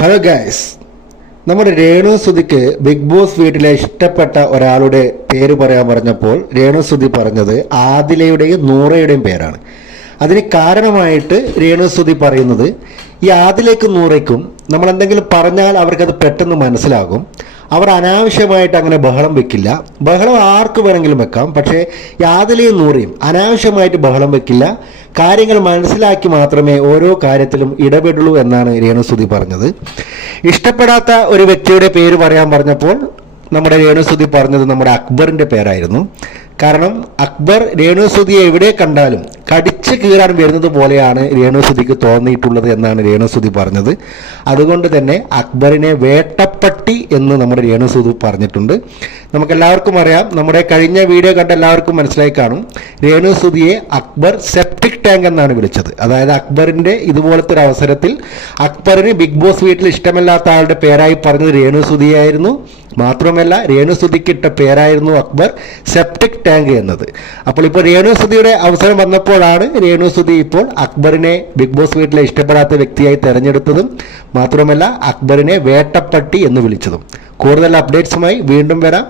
Hello guys നമ്മുടെ Renu സുധിക്ക് big boss വീട്ടിലെ ഇഷ്ടപ്പെട്ട ഒരാളുടെ പേര് പറയാൻ പറഞ്ഞപ്പോൾ രേണു സുധി പറഞ്ഞത് ആദിലയുടെയും നൂറയുടെയും പേരാണ്. അതിന് കാരണമായിട്ട് രേണു സുധി പറയുന്നത് ഈ ആദിലേക്കും നൂറയ്ക്കും നമ്മൾ എന്തെങ്കിലും പറഞ്ഞാൽ അവർക്കത് പെട്ടെന്ന് മനസ്സിലാകും. അവർ അനാവശ്യമായിട്ട് അങ്ങനെ ബഹളം വെക്കില്ല. ബഹളം ആർക്ക് വേണമെങ്കിലും വെക്കാം. പക്ഷേ യാതലയും നൂറിയും അനാവശ്യമായിട്ട് ബഹളം വെക്കില്ല. കാര്യങ്ങൾ മനസ്സിലാക്കി മാത്രമേ ഓരോ കാര്യത്തിലും ഇടപെടുള്ളൂ എന്നാണ് രേണുസുതി പറഞ്ഞത്. ഇഷ്ടപ്പെടാത്ത ഒരു വ്യക്തിയുടെ പേര് പറയാൻ പറഞ്ഞപ്പോൾ നമ്മുടെ രേണുസുതി പറഞ്ഞത് നമ്മുടെ അക്ബറിന്റെ പേരായിരുന്നു. കാരണം അക്ബർ രേണുസുതിയെ എവിടെ കണ്ടാലും കടിച്ചു കീറാൻ വരുന്നത് പോലെയാണ് രേണുസുതിക്ക് തോന്നിയിട്ടുള്ളത് എന്നാണ് രേണുസുതി പറഞ്ഞത്. അതുകൊണ്ട് തന്നെ അക്ബറിനെ വേട്ടപ്പട്ടി എന്ന് നമ്മുടെ രേണുസുതി പറഞ്ഞിട്ടുണ്ട്. നമുക്ക് എല്ലാവർക്കും അറിയാം നമ്മുടെ കഴിഞ്ഞ വീഡിയോ കണ്ട എല്ലാവർക്കും മനസ്സിലായി കാണും. രേണുസുതിയെ അക്ബർ സെപ്റ്റിക് ടാങ്ക് എന്നാണ് വിളിച്ചത്. അതായത് അക്ബറിന്റെ ഇതുപോലത്തെ ഒരു അവസരത്തിൽ അക്ബറിന് ബിഗ് ബോസ് വീട്ടിൽ ഇഷ്ടമല്ലാത്ത ആളുടെ പേരായി പറഞ്ഞത് രേണുസുതിയായിരുന്നു. മാത്രമല്ല രേണുസുതിക്കിട്ട പേരായിരുന്നു അക്ബർ സെപ്റ്റിക് ടാങ്ക് എന്നത്. അപ്പോൾ ഇപ്പോൾ രേണുസുതിയുടെ അവസരം വന്നപ്പോഴാണ് രേണുസുതി ഇപ്പോൾ അക്ബറിനെ ബിഗ് ബോസ് വീട്ടിലെ ഇഷ്ടപ്പെടാത്ത വ്യക്തിയായി തെരഞ്ഞെടുത്തതും മാത്രമല്ല അക്ബറിനെ വേട്ടപ്പട്ടി എന്ന് വിളിച്ചതും. കൂടുതൽ അപ്ഡേറ്റ്സുമായി വീണ്ടും വരാം.